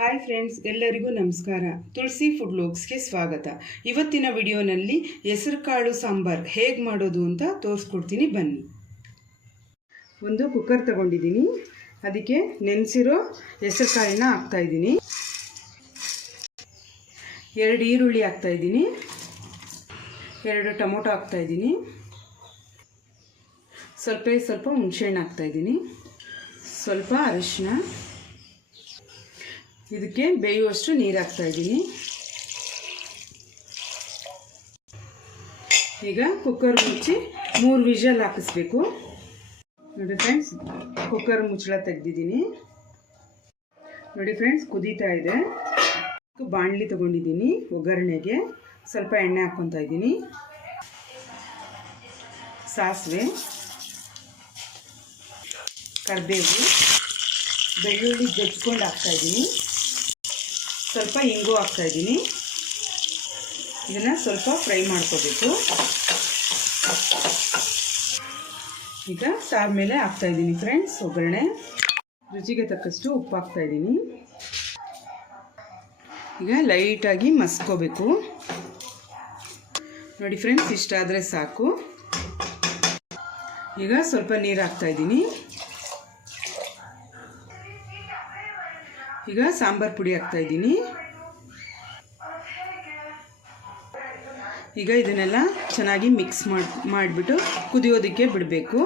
Hi friends, ಎಲ್ಲರಿಗೂ ನಮಸ್ಕಾರ. ತುಳಸಿ food ವ್ಲಾಗ್ಸ್ಗೆ ಸ್ವಾಗತ. ಇವತ್ತಿನ ವಿಡಿಯೋನಲ್ಲಿ ಹೆಸರುಕಾಳು ಸಾಂಬಾರ್ ಹೇಗೆ ಮಾಡೋದು ಅಂತ ತೋರಿಸ್ಕೊಡ್ತೀನಿ, ಬನ್ನಿ. ಒಂದು ಕುಕ್ಕರ್ ತಗೊಂಡಿದ್ದೀನಿ. ಅದಕ್ಕೆ ನೆನೆಸಿರೋ ಹೆಸರುಕಾಳನ್ನ ಹಾಕ್ತಾಯಿದ್ದೀನಿ. 2 ಈರುಳ್ಳಿ ಹಾಕ್ತಾಯಿದ್ದೀನಿ. 2 ಟೊಮೊಟೊ ಹಾಕ್ತಾಯಿದ್ದೀನಿ. ಸ್ವಲ್ಪ ಹುಣಸೆಹಣ್ಣು ಹಾಕ್ತಾಯಿದ್ದೀನಿ. ಸ್ವಲ್ಪ ಅರಿಶಿನ. ಇದಕ್ಕೆ ಬೇಯುವಷ್ಟು ನೀರು ಹಾಕ್ತಾಯಿದ್ದೀನಿ. ಈಗ ಕುಕ್ಕರ್ ಮುಚ್ಚಿ 3 ವಿಷಲ್ ಹಾಕಿಸ್ಬೇಕು. ನೋಡಿ ಫ್ರೆಂಡ್ಸ್, ಕುಕ್ಕರ್ ಮುಚ್ಚಳ ತೆಗೆದಿದ್ದೀನಿ. ನೋಡಿ ಫ್ರೆಂಡ್ಸ್, ಕುದೀತಾ ಇದೆ. ಬಾಣಲಿ ತಗೊಂಡಿದ್ದೀನಿ. ಒಗ್ಗರಣೆಗೆ ಸ್ವಲ್ಪ ಎಣ್ಣೆ ಹಾಕ್ಕೊತಾ ಇದ್ದೀನಿ. ಸಾಸಿವೆ, ಕರಿಬೇವು, ಬೆಳ್ಳುಳ್ಳಿ ಜಜ್ಕೊಂಡು ಹಾಕ್ತಾಯಿದ್ದೀನಿ. ಸ್ವಲ್ಪ ಇಂಗು ಹಾಕ್ತಾಯಿದ್ದೀನಿ. ಇದನ್ನು ಸ್ವಲ್ಪ ಫ್ರೈ ಮಾಡ್ಕೋಬೇಕು. ಈಗ ಸಾರು ಮೇಲೆ ಹಾಕ್ತಾಯಿದ್ದೀನಿ ಫ್ರೆಂಡ್ಸ್ ಒಗ್ಗರಣೆ. ರುಚಿಗೆ ತಕ್ಕಷ್ಟು ಉಪ್ಪು ಹಾಕ್ತಾಯಿದ್ದೀನಿ. ಈಗ ಲೈಟಾಗಿ ಮಸ್ಕೋಬೇಕು. ನೋಡಿ ಫ್ರೆಂಡ್ಸ್, ಇಷ್ಟಾದರೆ ಸಾಕು. ಈಗ ಸ್ವಲ್ಪ ನೀರು ಹಾಕ್ತಾಯಿದ್ದೀನಿ. ಈಗ ಸಾಂಬಾರು ಪುಡಿ ಹಾಕ್ತಾಯಿದ್ದೀನಿ. ಈಗ ಇದನ್ನೆಲ್ಲ ಚೆನ್ನಾಗಿ ಮಿಕ್ಸ್ ಮಾಡಿಬಿಟ್ಟು ಕುದಿಯೋದಕ್ಕೆ ಬಿಡಬೇಕು.